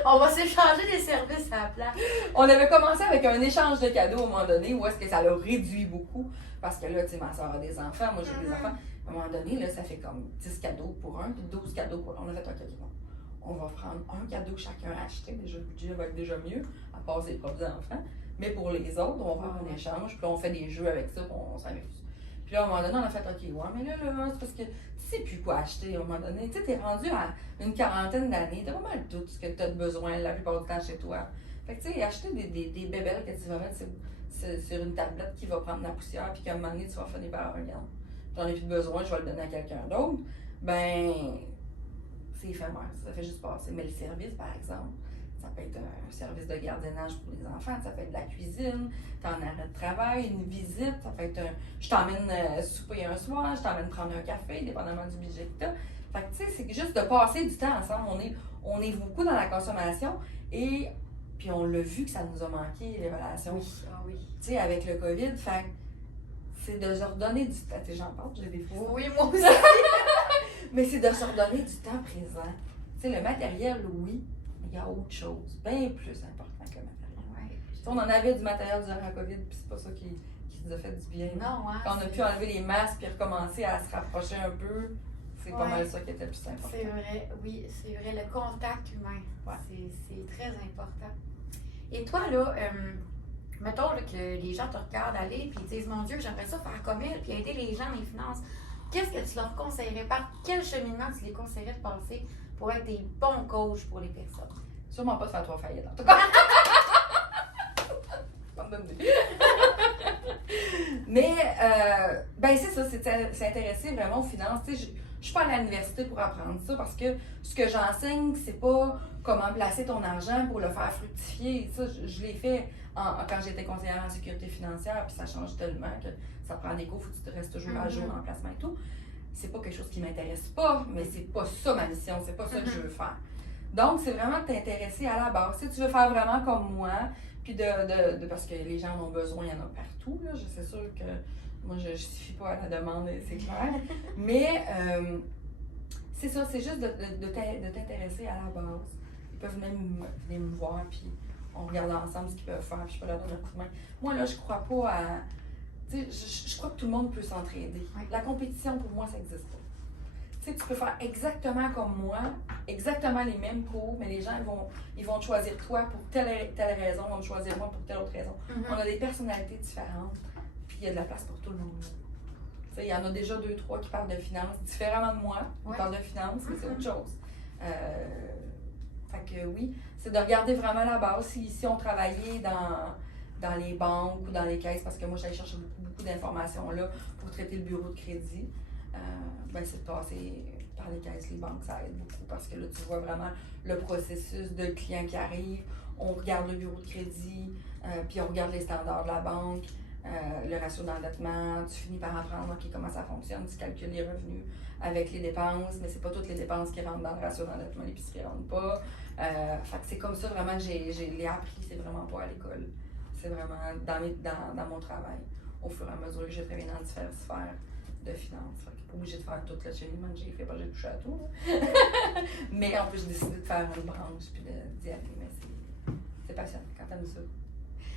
On va s'échanger des services à la place. On avait commencé avec un échange de cadeaux à un moment donné où est-ce que ça l'a réduit beaucoup. Parce que là, tu sais, ma soeur a des enfants, moi j'ai des enfants. À un moment donné, là, ça fait comme 10 cadeaux pour un, puis 12 cadeaux pour l'autre. On a fait un cadeau. On va prendre un cadeau chacun à acheter. Déjà, le budget va être déjà mieux, à part ses propres enfants. Mais pour les autres, on va faire un échange, puis on fait des jeux avec ça, puis on s'amuse. Puis là, à un moment donné, on a fait OK, ouais, mais là, c'est parce que tu sais plus quoi acheter à un moment donné. Tu sais, t'es rendu à une quarantaine d'années, t'as vraiment tout ce que t'as besoin la plupart du temps chez toi. Fait que tu sais, acheter des bébelles que tu vas mettre sur une tablette qui va prendre la poussière, puis qu'à un moment donné, tu vas finir par regarde. J'en ai plus besoin, je vais le donner à quelqu'un d'autre. Ben, c'est éphémère, ça fait juste passer. Mais le service, par exemple, ça peut être un service de gardiennage pour les enfants, ça peut être de la cuisine, t'es en arrêt de travail, une visite, ça peut être je t'emmène souper un soir, je t'emmène prendre un café, dépendamment du budget que t'as. Fait que tu sais, c'est juste de passer du temps ensemble. On est beaucoup dans la consommation et puis on l'a vu que ça nous a manqué, les relations. Oui. Tu sais, avec le COVID, fait que c'est de se redonner du temps. Tu sais, j'en parle, j'ai des fois. Oui, moi aussi. Mais c'est de se redonner du temps présent. Tu sais, le matériel, oui, mais il y a autre chose, bien plus important que le matériel. Ouais. On en avait du matériel durant la COVID, puis c'est pas ça qui nous a fait du bien. Non, hein. Quand on a pu enlever les masques puis recommencer à se rapprocher un peu, c'est pas mal ça qui était le plus important. C'est vrai, oui, c'est vrai, le contact humain, Ouais. c'est très important. Et toi, là, mettons là, que les gens te regardent aller puis ils disent, mon Dieu, j'aimerais ça faire comme elle puis aider les gens dans les finances. Qu'est-ce que tu leur conseillerais? Par quel cheminement tu les conseillerais de passer pour être des bons coachs pour les personnes? Sûrement pas de faire trois faillites, en tout cas. Mais, ben c'est ça, c'est intéressé vraiment aux finances. Tu sais, je suis pas à l'université pour apprendre ça parce que ce que j'enseigne, c'est pas comment placer ton argent pour le faire fructifier. Ça, je l'ai fait quand j'étais conseillère en sécurité financière, puis ça change tellement que ça prend des cours, faut que tu te restes toujours à jour en placement et tout. C'est pas quelque chose qui m'intéresse pas, mais c'est pas ça ma mission, c'est pas ça que je veux faire. Donc, c'est vraiment de t'intéresser à la base. Si tu veux faire vraiment comme moi, puis parce que les gens en ont besoin, il y en a partout, là. C'est sûr que moi, je ne justifie pas à la demande, c'est clair. Mais c'est ça, c'est juste de t'intéresser à la base. Ils peuvent même venir me voir, puis on regarde ensemble ce qu'ils peuvent faire, puis je peux leur donner un coup de main. Moi, là, je crois pas à... Tu sais, je crois que tout le monde peut s'entraider. Oui. La compétition, pour moi, ça n'existe pas. Tu sais, tu peux faire exactement comme moi, exactement les mêmes cours, mais les gens ils vont te choisir toi pour telle raison, ils vont me choisir moi pour telle autre raison. On a des personnalités différentes, puis il y a de la place pour tout le monde. Tu sais, il y en a déjà 2-3 qui parlent de finances différemment de moi, qui parlent de finances, mais c'est autre chose. Fait que oui, c'est de regarder vraiment la base. Si on travaillait dans les banques ou dans les caisses, parce que moi j'allais chercher beaucoup d'informations là pour traiter le bureau de crédit. Ben c'est de passer par les caisses, les banques, ça aide beaucoup parce que là, tu vois vraiment le processus de client qui arrive. On regarde le bureau de crédit, puis on regarde les standards de la banque, le ratio d'endettement. Tu finis par apprendre comment ça fonctionne. Tu calcules les revenus avec les dépenses, mais c'est pas toutes les dépenses qui rentrent dans le ratio d'endettement, l'épicerie ne rentre pas. Fait que c'est comme ça vraiment que j'ai appris, c'est vraiment pas à l'école. C'est vraiment dans mon travail, au fur et à mesure que j'ai travaillé dans différentes sphères de finances. Fait que pas obligée de faire tout le cheminement que j'ai fait, j'ai touché à tout. Mais en plus, j'ai décidé de faire une branche puis d'y aller. Mais c'est passionnant quand t'aimes ça.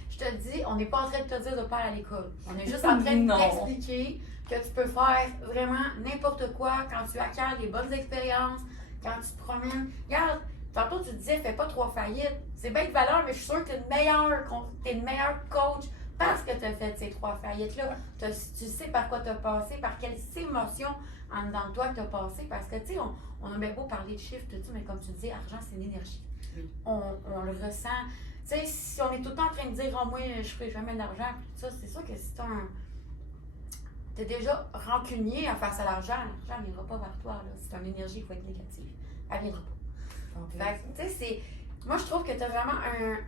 Je te dis, on n'est pas en train de te dire de pas aller à l'école. On est juste en train de t'expliquer que tu peux faire vraiment n'importe quoi quand tu acquiers des bonnes expériences, quand tu te promènes. Regarde, tantôt tu disais, fais pas 3 faillites. C'est bien de valeur, mais je suis sûre que tu es une meilleure coach parce que tu as fait ces 3 faillites-là. Tu sais par quoi tu as passé, par quelles émotions en dedans de toi que tu as passé. Parce que, tu sais, on a bien beau parler de chiffres, tout ça, mais comme tu dis, argent, c'est l'énergie. Oui. On le ressent. Tu sais, si on est tout le temps en train de dire, oh, moi, je ne ferai jamais d'argent, puis tout ça, c'est sûr que si tu es déjà rancunier face à l'argent ne viendra pas vers toi. Là. C'est une énergie qui va être négative. Elle ne viendra pas. Okay. Fait que, tu sais, c'est. Moi, je trouve que tu as vraiment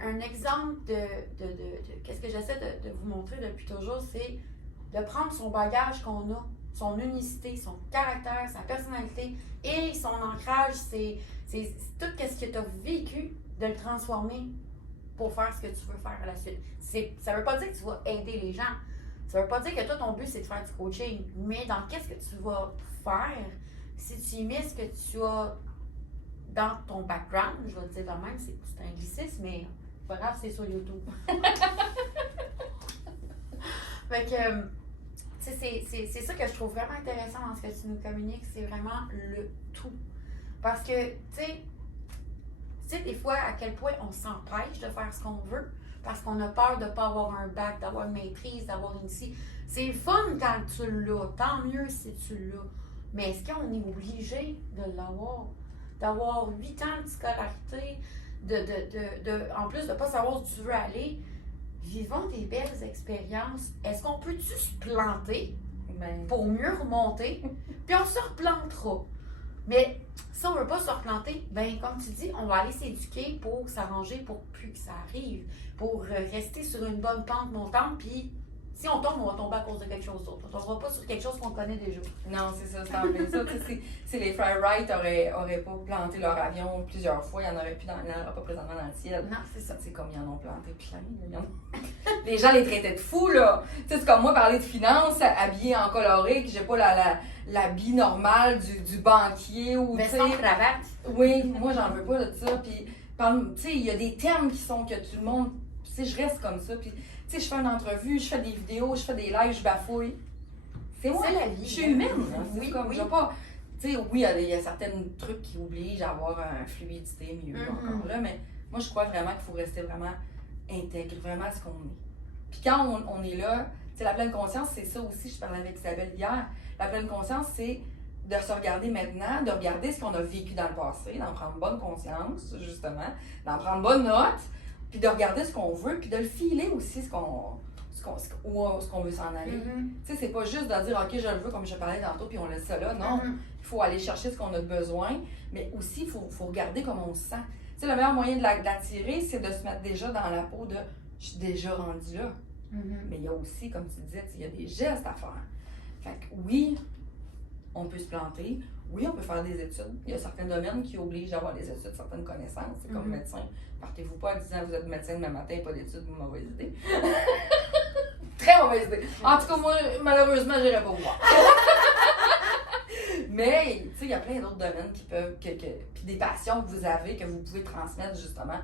un exemple de qu'est-ce que j'essaie de vous montrer depuis toujours, c'est de prendre son bagage qu'on a, son unicité, son caractère, sa personnalité et son ancrage, c'est tout ce que tu as vécu, de le transformer pour faire ce que tu veux faire à la suite. Ça ne veut pas dire que tu vas aider les gens. Ça ne veut pas dire que toi, ton but, c'est de faire du coaching. Mais dans qu'est-ce que tu vas faire, si tu y mets ce que tu as dans ton background, je vais te dire quand même, c'est un glycisme, mais pas grave, c'est sur YouTube. Fait que, c'est ça que je trouve vraiment intéressant dans ce que tu nous communiques, c'est vraiment le tout. Parce que, tu sais, des fois, à quel point on s'empêche de faire ce qu'on veut, parce qu'on a peur de ne pas avoir un bac, d'avoir une maîtrise, d'avoir une ici. C'est fun quand tu l'as, tant mieux si tu l'as. Mais est-ce qu'on est obligé de l'avoir? D'avoir 8 ans de scolarité, en plus de ne pas savoir où tu veux aller, vivons des belles expériences. Est-ce qu'on peut-tu se planter pour mieux remonter? Puis on se replantera. Mais si on ne veut pas se replanter, ben comme tu dis, on va aller s'éduquer pour s'arranger pour plus que ça arrive, pour rester sur une bonne pente montante, puis si on tombe, on va tomber à cause de quelque chose d'autre. On ne tombera pas sur quelque chose qu'on connaît déjà. Non, c'est ça, c'est en plein ça. Si les Free Wright n'auraient pas planté leur avion plusieurs fois, il n'y en aurait plus il n'y en aura pas présentement dans le ciel. Non, c'est ça. C'est comme ils en ont planté plein. Les gens les traitaient de fous, là. Tu sais, c'est comme moi, parler de finances, habillé en coloré, que j'ai pas l'habit normal du banquier ou. Veston, cravate. Oui, moi, j'en veux pas de ça. Puis, tu sais, il y a des termes qui sont que tout le monde. Tu sais, je reste comme ça. Puis, tu sais, je fais une entrevue, je fais des vidéos, je fais des lives, je bafouille. C'est moi. C'est la vie. Je suis humaine. Oui, comme, oui. je pas. Tu sais, oui, il y a certains trucs qui obligent à avoir une fluidité mieux encore là, mais moi, je crois vraiment qu'il faut rester vraiment intègre, vraiment à ce qu'on est. Puis quand on est là, tu sais, la pleine conscience, c'est ça aussi, je parlais avec Isabelle hier. La pleine conscience, c'est de se regarder maintenant, de regarder ce qu'on a vécu dans le passé, d'en prendre bonne conscience, justement, d'en prendre bonne note, puis de regarder ce qu'on veut, puis de le filer aussi, où on veut s'en aller. Tu sais, c'est pas juste de dire, OK, je le veux, comme je parlais tantôt, puis on laisse ça là. Non, il faut aller chercher ce qu'on a besoin, mais aussi, il faut regarder comment on se sent. Tu sais, le meilleur moyen de l'attirer, c'est de se mettre déjà dans la peau de, je suis déjà rendu là. Mais il y a aussi, comme tu disais, il y a des gestes à faire. Fait que oui, on peut se planter. Oui, on peut faire des études. Il y a certains domaines qui obligent d'avoir des études, certaines connaissances. C'est comme médecin. Partez-vous pas en disant vous êtes médecin demain matin, pas d'études, mauvaise idée. Très mauvaise idée. En tout cas, moi, malheureusement, je n'irai pas vous voir. Mais, tu sais, il y a plein d'autres domaines qui peuvent, puis des passions que vous avez, que vous pouvez transmettre justement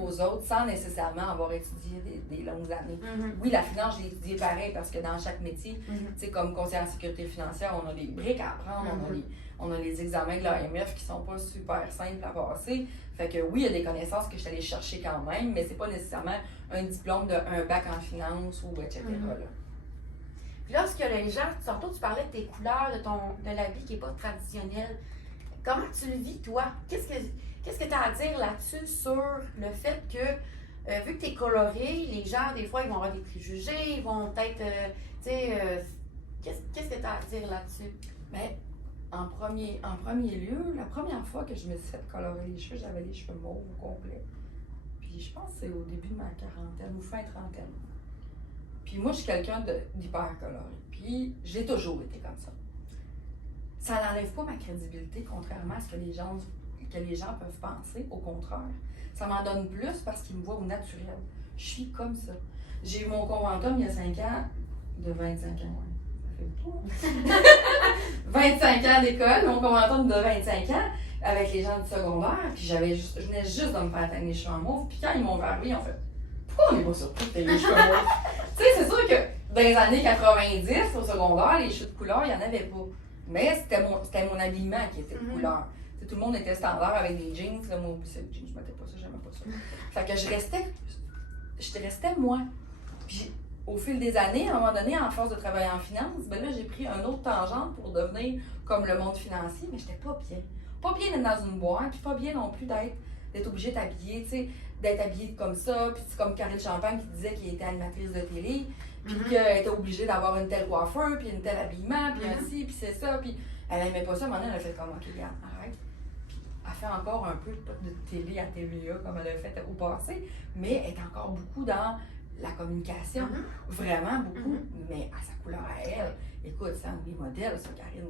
aux autres sans nécessairement avoir étudié des longues années. Oui, la finance, je l'ai étudiée pareil parce que dans chaque métier, tu sais, comme conseiller en sécurité financière, on a des briques à apprendre, on a les examens de l'AMF qui sont pas super simples à passer. Fait que oui, il y a des connaissances que je suis allée chercher quand même, mais c'est pas nécessairement un diplôme d'un bac en finance ou etc. Là. Puis lorsque les gens, tantôt tu parlais de tes couleurs, de l'habit qui n'est pas traditionnel, comment tu le vis toi? Qu'est-ce que tu as à dire là-dessus sur le fait que, vu que tu es coloré, les gens, des fois, ils vont avoir des préjugés, ils vont peut-être, tu sais, qu'est-ce que tu as à dire là-dessus? Bien, en premier lieu, la première fois que je me suis fait colorer les cheveux, j'avais les cheveux mauves au complet. Puis je pense que c'est au début de ma quarantaine ou fin trentaine. Puis moi, je suis quelqu'un d'hyper coloré. Puis j'ai toujours été comme ça. Ça n'enlève pas ma crédibilité, contrairement à ce que les gens peuvent penser. Au contraire, ça m'en donne plus parce qu'ils me voient au naturel. Je suis comme ça. J'ai eu mon conventum il y a 5 ans, de 25 ans, ouais. Ça fait beaucoup. 25 ans d'école, mon conventum de 25 ans, avec les gens du secondaire. Puis je venais juste de me faire teindre les cheveux en mauve. Puis quand ils m'ont vers lui, ils ont fait « Pourquoi on n'est pas surpris de teindre les cheveux mauves? » Tu sais, c'est sûr que dans les années 90, au secondaire, les cheveux de couleur, il n'y en avait pas. Mais c'était mon habillement qui était de couleur. T'sais, tout le monde était standard avec des jeans. Là, moi, c'est les jeans, je mettais pas ça, j'aimais pas ça. Fait que je restais moi. Puis au fil des années, à un moment donné, en force de travailler en finance, ben là, j'ai pris un autre tangente pour devenir comme le monde financier, mais j'étais pas bien. Pas bien d'être dans une boîte, puis pas bien non plus d'être obligée de t'habiller, tu sais, d'être habillée comme ça, puis c'est comme Karine Champagne qui disait qu'elle était animatrice de télé, puis qu'elle était obligée d'avoir une telle coiffeur, puis une telle habillement, puis ainsi, puis c'est ça, puis elle aimait pas ça, maintenant elle a fait comme, ok, regarde, arrête. Puis elle fait encore un peu de télé à TVA, comme elle a fait au passé, mais elle est encore beaucoup dans la communication, vraiment beaucoup, mais à sa couleur à elle. Écoute, c'est un des modèles, ça, Karine,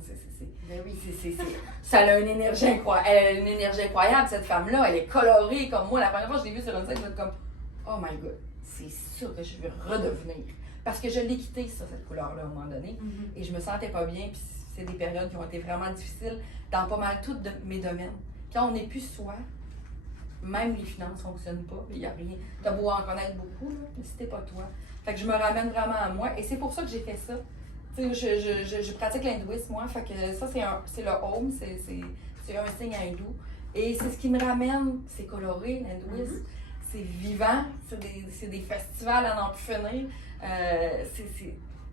ça a une énergie incroyable. Elle a une énergie incroyable, cette femme-là, elle est colorée comme moi. La première fois que je l'ai vue sur une scène, je me suis comme, oh my god, c'est ça que je veux redevenir. Parce que je l'ai quitté, ça, cette couleur-là, à un moment donné, et je me sentais pas bien, puis c'est des périodes qui ont été vraiment difficiles dans pas mal tous mes domaines. Quand on n'est plus soi, même les finances ne fonctionnent pas, il n'y a rien. Tu as beau en connaître beaucoup, là, mais si t'es pas toi. Fait que je me ramène vraiment à moi, et c'est pour ça que j'ai fait ça. Tu sais, je pratique l'hindouisme, moi, fait que ça, c'est le home, c'est un signe hindou. Et c'est ce qui me ramène, c'est coloré, l'hindouisme, c'est vivant, c'est des festivals à n'en plus finir.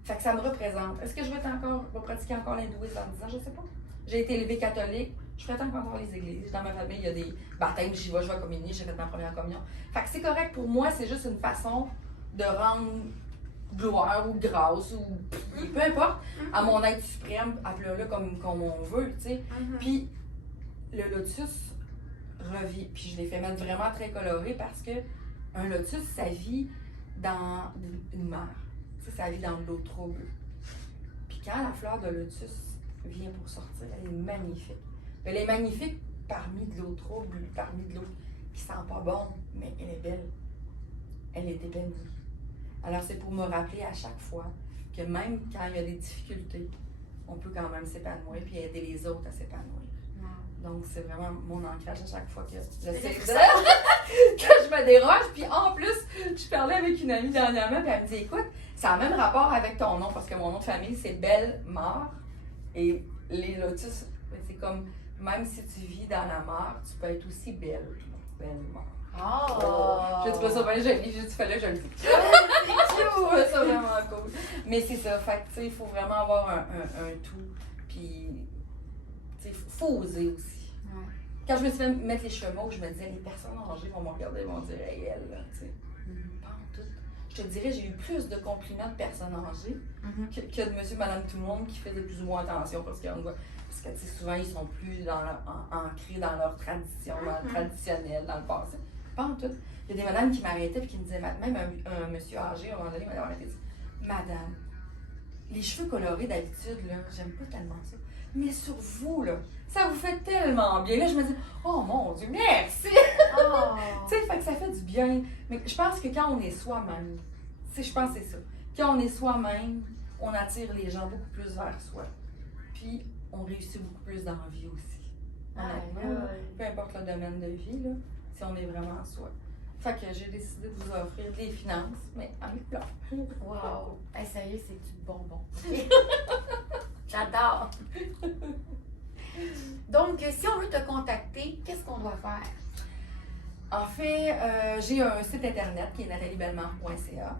Fait que ça me représente. Est-ce que je vais pratiquer encore l'hindouisme dans 10 ans? Je ne sais pas. J'ai été élevée catholique. Je fréquente encore les églises. Dans ma famille, il y a des baptêmes, je vais communier, j'ai fait ma première communion. Fait que c'est correct pour moi, c'est juste une façon de rendre gloire ou grâce ou peu importe à mon être suprême, appelons-le comme on veut, tu sais. Puis le lotus revit. Puis je l'ai fait mettre vraiment très coloré parce que un lotus, ça vit dans une mer. Ça vit dans de l'eau trouble. Puis quand la fleur de lotus vient pour sortir, elle est magnifique. Elle est magnifique parmi de l'eau trouble, parmi de l'eau qui sent pas bon, mais elle est belle. Elle est ébénie. Alors c'est pour me rappeler à chaque fois que même quand il y a des difficultés, on peut quand même s'épanouir puis aider les autres à s'épanouir. Donc c'est vraiment mon ancrage à chaque fois que j'essaie que je me déroge. Puis en plus, je parlais avec une amie dernièrement puis elle me dit, écoute, ça a le même rapport avec ton nom parce que mon nom de famille c'est Belle-Mare et les lotus, c'est comme même si tu vis dans la mare, tu peux être aussi belle. Belle-Mare. Oh! J'ai trouvé ça bien joli, j'ai dit, fallait que je le dise. Je trouvais ça vraiment cool. Mais c'est ça, fait que tu sais, il faut vraiment avoir un tout. Puis, tu sais, faut oser aussi. Ouais. Quand je me suis fait mettre les cheveux mauves, je me disais, les personnes âgées vont me regarder et vont dire, hey, elle, là, tu sais. Pas en tout. Je te dirais, j'ai eu plus de compliments de personnes âgées que de monsieur, madame, tout le monde qui faisaient plus ou moins attention parce qu'on voit. Parce que, tu sais, souvent, ils sont plus ancrés dans leur tradition, dans le traditionnel, dans le passé. Pas en tout. Il y a des madames qui m'arrêtaient et qui me disaient, même un monsieur âgé, à un moment donné, madame dit, madame, les cheveux colorés d'habitude, là, j'aime pas tellement ça. Mais sur vous, là, ça vous fait tellement bien. Là, je me dis, oh mon Dieu, merci! Oh. Tu sais, fait que ça fait du bien. Mais je pense que quand on est soi-même, tu sais, je pense que c'est ça. Quand on est soi-même, on attire les gens beaucoup plus vers soi. Puis, on réussit beaucoup plus dans la vie aussi. Honnêtement, peu importe le domaine de vie, là, si on est vraiment soi. Fait que j'ai décidé de vous offrir des finances, mais avec pleurs. Wow! Hey, sérieux, c'est du bonbon. J'adore! Donc, si on veut te contacter, qu'est-ce qu'on doit faire? En fait, j'ai un site internet qui est nataliebellemare.ca.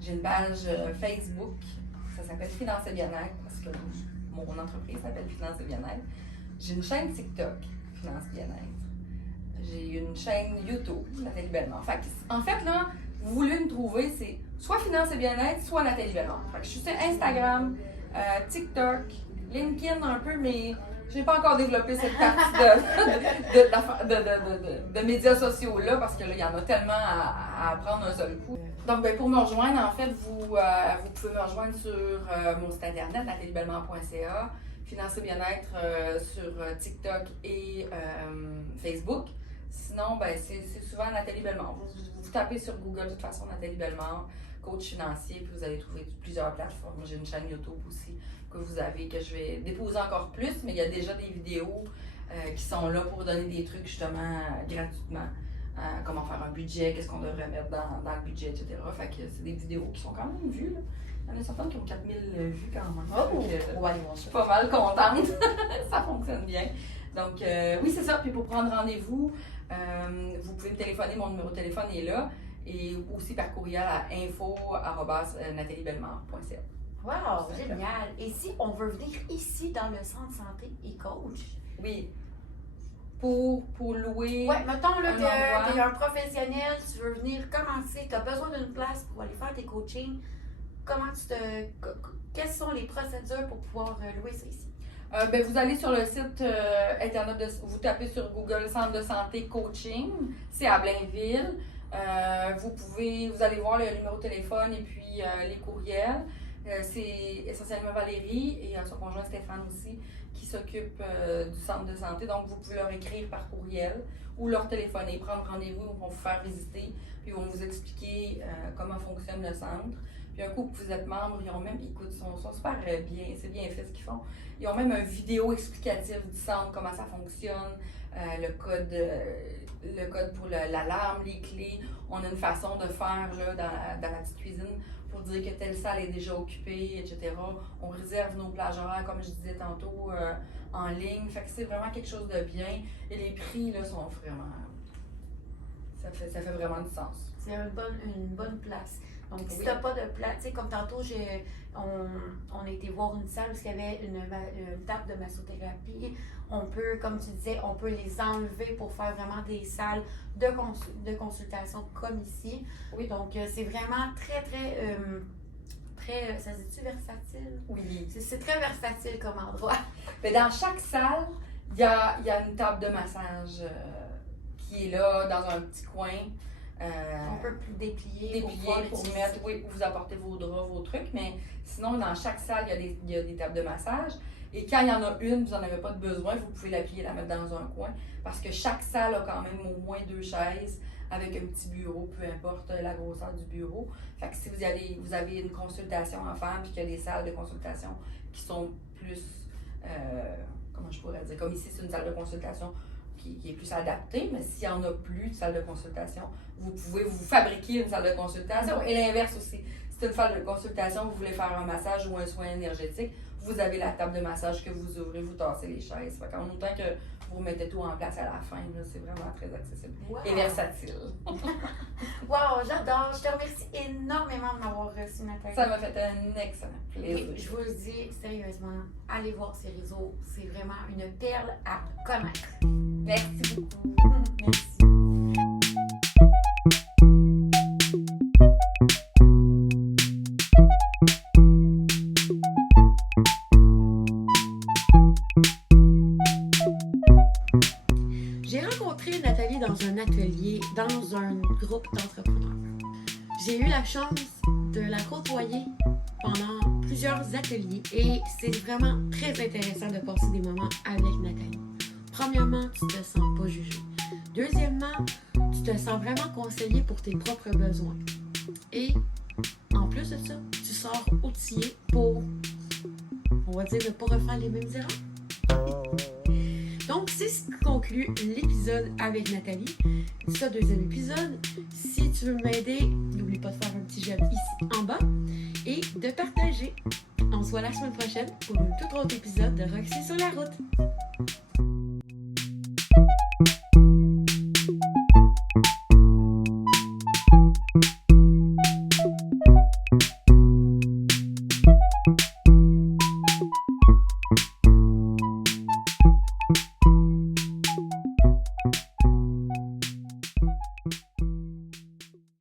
J'ai une page Facebook, ça s'appelle Finance et Bien-être, parce que mon entreprise s'appelle Finance et Bien-être. J'ai une chaîne TikTok, Finance Bien-être. J'ai une chaîne YouTube, Nathalie Bellemare. En fait, là, vous voulez me trouver, c'est soit Finance et Bien-être, soit Nathalie Bellemare. Fait que je suis sur Instagram, TikTok, LinkedIn un peu, mais j'ai pas encore développé cette partie de médias sociaux-là, parce que là, il y en a tellement à apprendre d'un seul coup. Donc, ben, pour me rejoindre, en fait, vous pouvez me rejoindre sur mon site internet, nataliebellemare.ca, Finance et Bien-être sur TikTok et Facebook. Sinon, ben, c'est souvent Nathalie Bellemare. Vous tapez sur Google, de toute façon, Nathalie Bellemare, coach financier, puis vous allez trouver plusieurs plateformes. J'ai une chaîne YouTube aussi que je vais déposer encore plus, mais il y a déjà des vidéos qui sont là pour donner des trucs justement gratuitement. Comment faire un budget, qu'est-ce qu'on devrait mettre dans le budget, etc. Fait que c'est des vidéos qui sont quand même vues, là. Il y en a certaines qui ont 4000 vues quand même. Je suis pas mal contente. Ça fonctionne bien. Donc, oui, c'est ça. Puis pour prendre rendez-vous, vous pouvez me téléphoner. Mon numéro de téléphone est là. et aussi par courriel à info@nataliebellemare.ca. Wow, génial. Et si on veut venir ici dans le centre santé et coach? Oui. Pour louer. Ouais, mettons là, endroit. que t'es un professionnel, tu veux venir commencer, tu as besoin d'une place pour aller faire tes coachings. Quelles sont les procédures pour pouvoir louer ça ici? Ben, vous allez sur le site internet, vous tapez sur Google Centre de santé coaching, c'est à Blainville. Vous allez voir le numéro de téléphone et puis les courriels. C'est essentiellement Valérie et son conjoint Stéphane aussi qui s'occupent du centre de santé. Donc, vous pouvez leur écrire par courriel ou leur téléphoner, prendre rendez-vous, ils vont vous faire visiter, puis ils vont vous expliquer comment fonctionne le centre. Puis un coup que vous êtes membre, ils sont super bien, c'est bien fait ce qu'ils font. Ils ont même une vidéo explicative du centre, comment ça fonctionne, le code pour l'alarme, les clés. On a une façon de faire là, dans la petite cuisine pour dire que telle salle est déjà occupée, etc. On réserve nos plages horaires, comme je disais tantôt, en ligne. Fait que c'est vraiment quelque chose de bien. Et les prix là, sont vraiment... Ça fait vraiment du sens. C'est une bonne place. Donc, si Oui. tu n'as pas de place, tu sais, comme tantôt, on a été voir une salle où il y avait une table de massothérapie. On peut, comme tu disais, on peut les enlever pour faire vraiment des salles de consultation comme ici. Oui. Donc, c'est vraiment très, ça se dit-tu versatile? Oui. C'est très versatile comme endroit. Mais dans chaque salle, il y a une table de massage qui est là, dans un petit coin. On peut plus déplier Pour l'utiliser. mettre, oui, pour vous apporter vos draps, vos trucs, mais sinon, dans chaque salle, il y a des tables de massage. Et quand il y en a une, vous n'en avez pas de besoin, vous pouvez la plier et la mettre dans un coin, parce que chaque salle a quand même au moins 2 chaises avec un petit bureau, peu importe la grosseur du bureau. Fait que si vous avez une consultation à faire, puis qu'il y a des salles de consultation qui sont plus, comment je pourrais dire, comme ici, c'est une salle de consultation qui est plus adaptée, mais s'il n'y en a plus de salle de consultation, vous pouvez vous fabriquer une salle de consultation. Et l'inverse aussi. Si c'est une salle de consultation, vous voulez faire un massage ou un soin énergétique, vous avez la table de massage que vous ouvrez, vous tassez les chaises. Fait qu'en autant que vous remettez tout en place à la fin, là, c'est vraiment très accessible et versatile. Wow, j'adore. Je te remercie énormément de m'avoir reçu, Nathalie. Ça m'a fait un excellent plaisir. Oui, je vous le dis sérieusement, allez voir ces réseaux. C'est vraiment une perle à connaître. Merci beaucoup. Merci. J'ai rencontré Nathalie dans un atelier, dans un groupe d'entrepreneurs. J'ai eu la chance de la côtoyer pendant plusieurs ateliers et c'est vraiment très intéressant de passer des moments avec Nathalie. Premièrement, tu te sens pas jugé. Deuxièmement, tu te sens vraiment conseillé pour tes propres besoins. Et en plus de ça, tu sors outillé pour, on va dire, ne pas refaire les mêmes erreurs. Donc, c'est ce qui conclut l'épisode avec Nathalie. Ce deuxième épisode, si tu veux m'aider, n'oublie pas de faire un petit j'aime ici en bas et de partager. On se voit la semaine prochaine pour un tout autre épisode de Roxy sur la route.